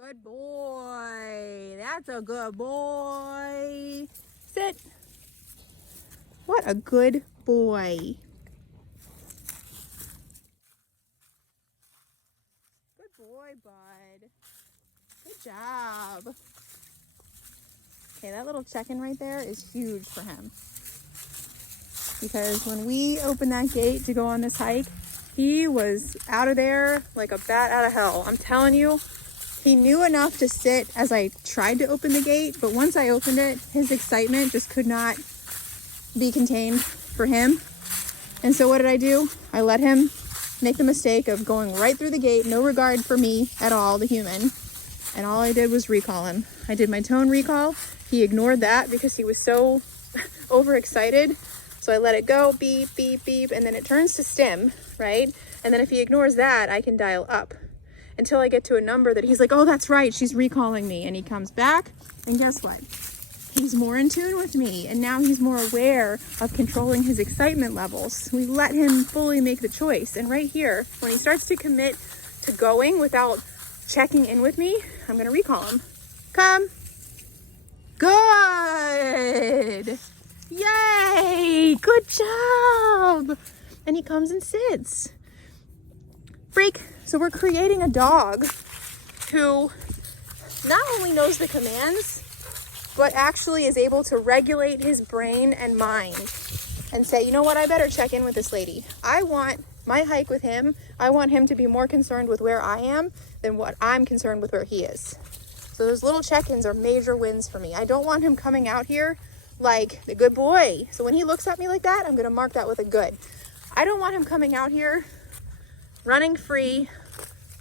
Good boy. That's a good boy. Sit. What a good boy. Good boy, bud. Good job. Okay, that little check-in right there is huge for him. Because when we opened that gate to go on this hike, he was out of there like a bat out of hell. I'm telling you, he knew enough to sit as I tried to open the gate, but once I opened it, his excitement just could not be contained for him. And so what did I do? I let him make the mistake of going right through the gate, no regard for me at all, the human. And all I did was recall him. I did my tone recall. He ignored that because he was so overexcited. So I let it go, beep, beep, beep, and then it turns to stim, right? And then if he ignores that, I can dial up until I get to a number that he's like, oh, that's right, she's recalling me. And he comes back, and guess what? He's more in tune with me, and now he's more aware of controlling his excitement levels. We let him fully make the choice. And right here, when he starts to commit to going without checking in with me, I'm gonna recall him. Come. Good. Yay, good job. And he comes and sits. Freak. So we're creating a dog who not only knows the commands, but actually is able to regulate his brain and mind and say, you know what, I better check in with this lady. I want my hike with him, I want him to be more concerned with where I am than what I'm concerned with where he is. So those little check-ins are major wins for me. I don't want him coming out here like the good boy. So when he looks at me like that, I'm gonna mark that with a good. I don't want him coming out here running free,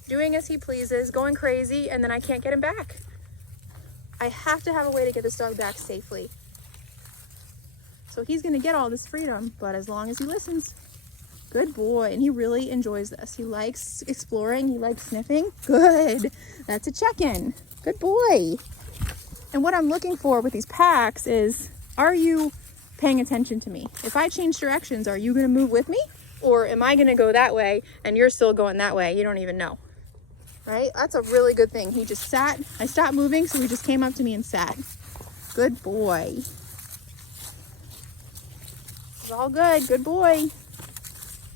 doing as he pleases, going crazy, and then I can't get him back. I have to have a way to get this dog back safely. So he's gonna get all this freedom, but as long as he listens. Good boy, and he really enjoys this. He likes exploring, he likes sniffing. Good, that's a check-in. Good boy. And what I'm looking for with these packs is, are you paying attention to me? If I change directions, are you gonna move with me? Or am I gonna go that way and you're still going that way? You don't even know, right? That's a really good thing. He just sat, I stopped moving, so he just came up to me and sat. Good boy. It's all good, good boy.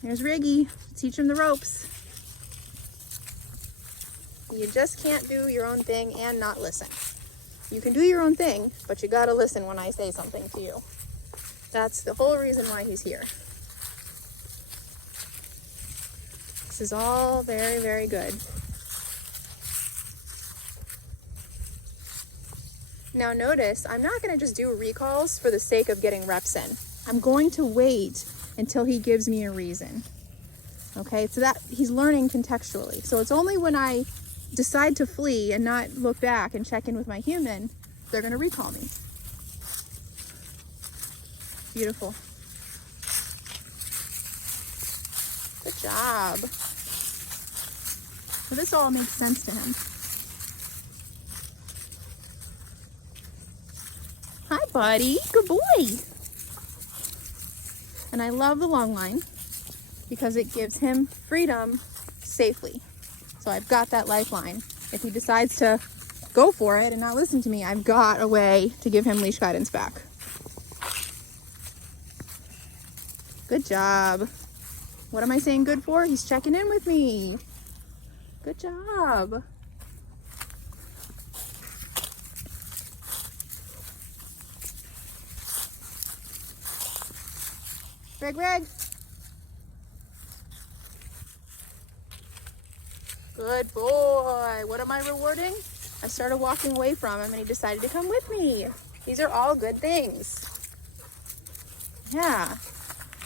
Here's Riggy, teach him the ropes. You just can't do your own thing and not listen. You can do your own thing, but you gotta listen when I say something to you. That's the whole reason why he's here. This is all very, very good. Now notice, I'm not gonna just do recalls for the sake of getting reps in. I'm going to wait until he gives me a reason. Okay, so that he's learning contextually. So it's only when I decide to flee and not look back and check in with my human, they're gonna recall me. Beautiful. Good job. So this all makes sense to him. Hi, buddy. Good boy. And I love the long line because it gives him freedom safely. So I've got that lifeline. If he decides to go for it and not listen to me, I've got a way to give him leash guidance back. Good job. What am I saying good for? He's checking in with me. Good job. Reg. Good boy. What am I rewarding? I started walking away from him and he decided to come with me. These are all good things. Yeah.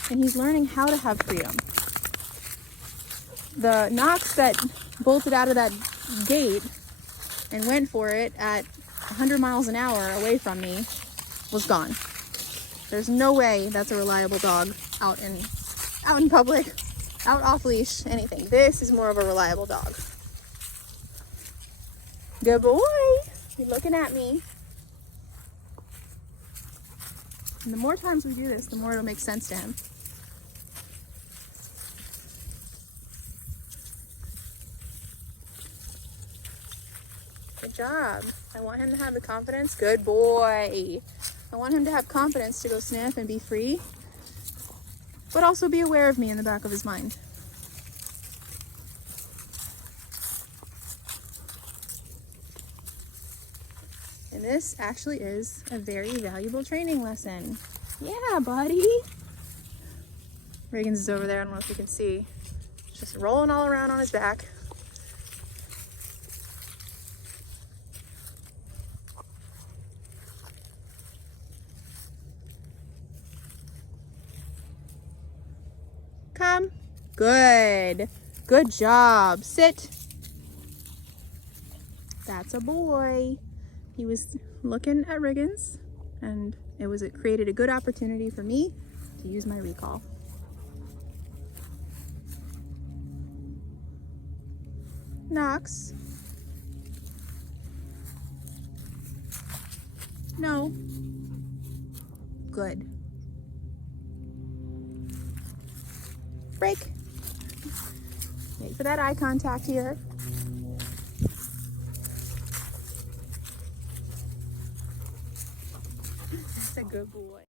And he's learning how to have freedom. The Knox that bolted out of that gate and went for it at 100 miles an hour away from me was gone. There's no way that's a reliable dog out in public, out off leash, anything. This is more of a reliable dog. Good boy. You're looking at me. And the more times we do this, the more it'll make sense to him. Good job. I want him to have the confidence. Good boy. I want him to have confidence to go sniff and be free, but also be aware of me in the back of his mind. And this actually is a very valuable training lesson. Yeah, buddy. Reagan's is over there. I don't know if you can see. Just rolling all around on his back. Come. Good. Good job. Sit. That's a boy. He was looking at Riggins, and it created a good opportunity for me to use my recall. Knox. No. Good. Break. Wait for that eye contact here. That's a good boy.